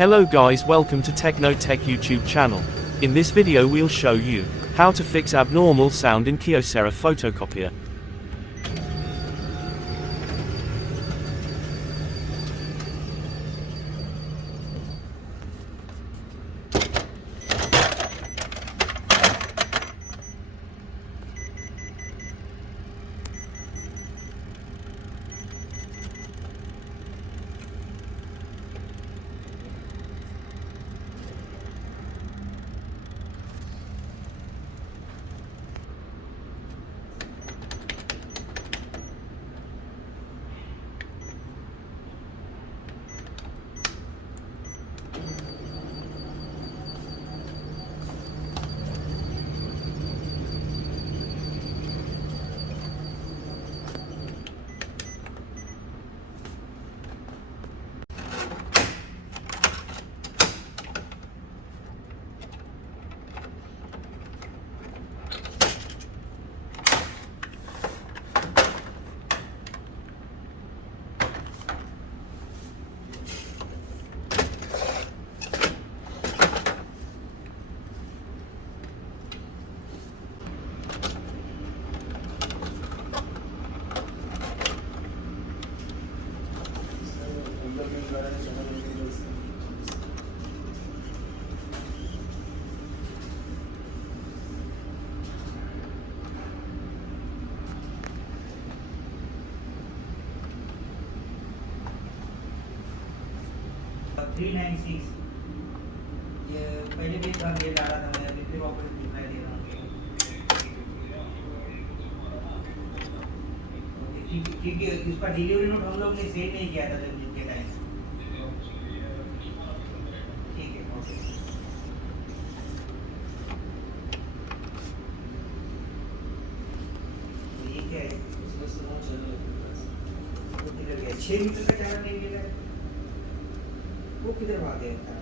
Hello guys, welcome to Techno Tech YouTube channel. In this video we'll show you how to fix abnormal sound in Kyocera photocopier. ये पहले भी था ये डाला था मैं पिछले वापस दिखाई दे रहा हूँ क्योंकि इसका डिलीवरी नोट हम लोग ने सेंड नहीं किया था जिनके टाइम ठीक है ओके ये क्या है इसमें सुनो चलो वो किधर गया 6 मीटर का चारा नहीं मिला वो किधर भाग गया था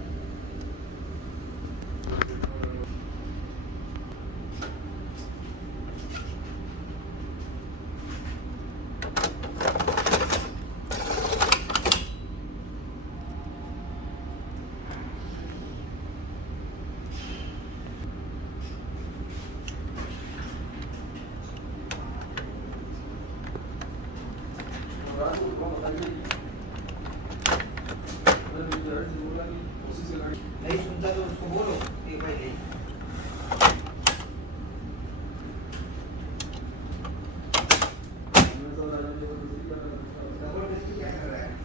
नहीं सुनता तो उसको बोलो कि भाई नहीं क्या कर रहा है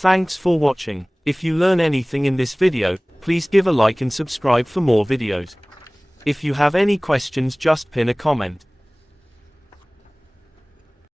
Thanks for watching. If you learn anything in this video, please give a like and subscribe for more videos. If you have any questions, just pin a comment.